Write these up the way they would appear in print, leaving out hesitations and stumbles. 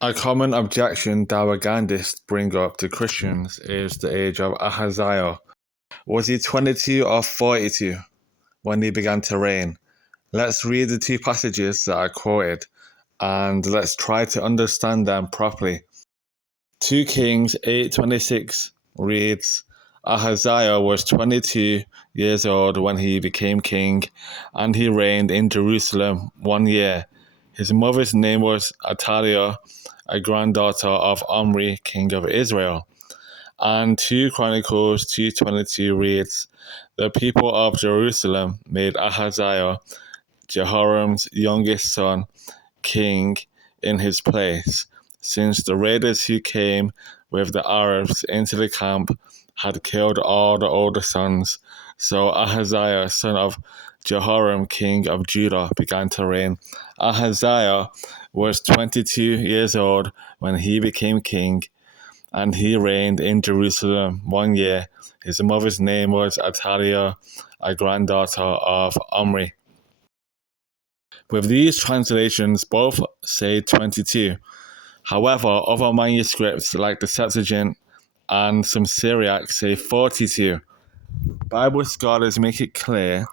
A common objection Dawagandists bring up to Christians is the age of Ahaziah. Was he 22 or 42 when he began to reign? Let's read the two passages that are quoted and let's try to understand them properly. 2 Kings 8:26 reads, Ahaziah was 22 years old when he became king, and he reigned in Jerusalem 1 year. His mother's name was Athaliah, a granddaughter of Omri, king of Israel. And 2 Chronicles 2:22 reads, The people of Jerusalem made Ahaziah, Jehoram's youngest son, king in his place, since the raiders who came with the Arabs into the camp had killed all the older sons. So Ahaziah, son of Jehoram, king of Judah, began to reign. Ahaziah was 22 years old when he became king, and he reigned in Jerusalem 1 year. His mother's name was Athaliah, a granddaughter of Omri. With these translations, both say 22. However, other manuscripts like the Septuagint and some Syriac say 42. Bible scholars make it clear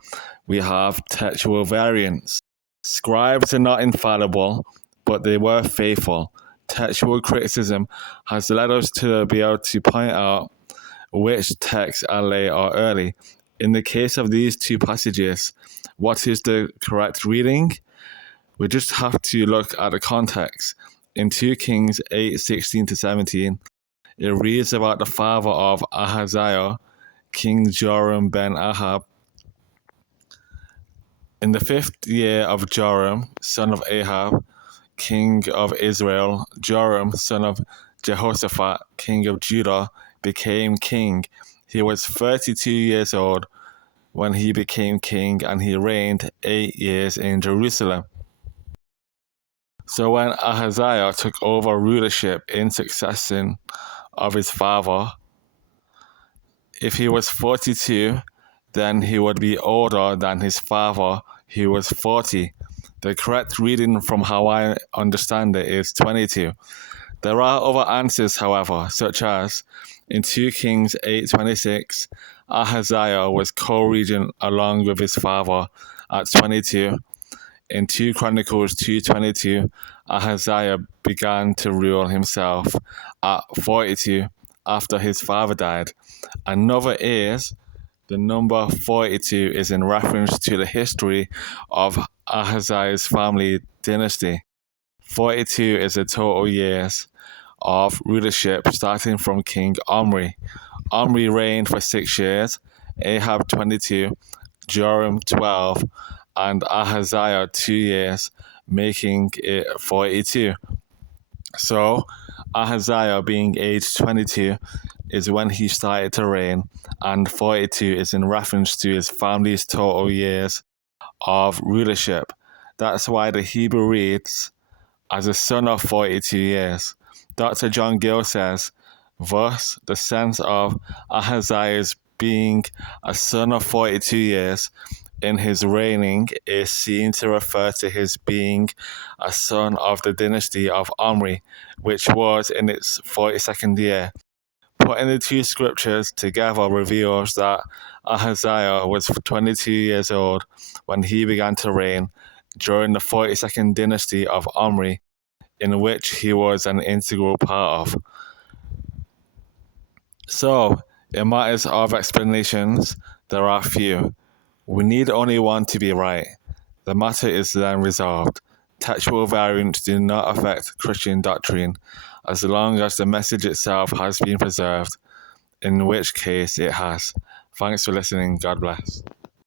we have textual variants. Scribes are not infallible, but they were faithful. Textual criticism has led us to be able to point out which texts are late or early. In the case of these two passages, what is the correct reading? We just have to look at the context. In 2 Kings 8:16-17, it reads about the father of Ahaziah, King Joram ben Ahab. In the 5th year of Joram, son of Ahab, king of Israel, Joram, son of Jehoshaphat, king of Judah, became king. He was 32 years old when he became king, and he reigned 8 years in Jerusalem. So when Ahaziah took over rulership in succession of his father, if he was 42, then he would be older than his father, who was 40. The correct reading from how I understand it is 22. There are other answers, however, such as in 2 Kings 8:26, Ahaziah was co-regent along with his father at 22. In 2 Chronicles 2:22, Ahaziah began to rule himself at 42 after his father died. Another is the number 42 is in reference to the history of Ahaziah's family dynasty. 42 is the total years of rulership starting from King Omri. Omri reigned for 6 years, Ahab 22, Joram 12, and Ahaziah 2 years, making it 42. So, Ahaziah being aged 22 is when he started to reign, and 42 is in reference to his family's total years of rulership. That's why the Hebrew reads, as a son of 42 years. Dr. John Gill says, thus, the sense of Ahaziah's being a son of 42 years in his reigning is seen to refer to his being a son of the dynasty of Omri, which was in its 42nd year. Putting the two scriptures together reveals that Ahaziah was 22 years old when he began to reign during the 42nd dynasty of Omri, in which he was an integral part of. So, in matters of explanations, there are few. We need only one to be right. The matter is then resolved. Textual variants do not affect Christian doctrine, as long as the message itself has been preserved, in which case it has. Thanks for listening. God bless.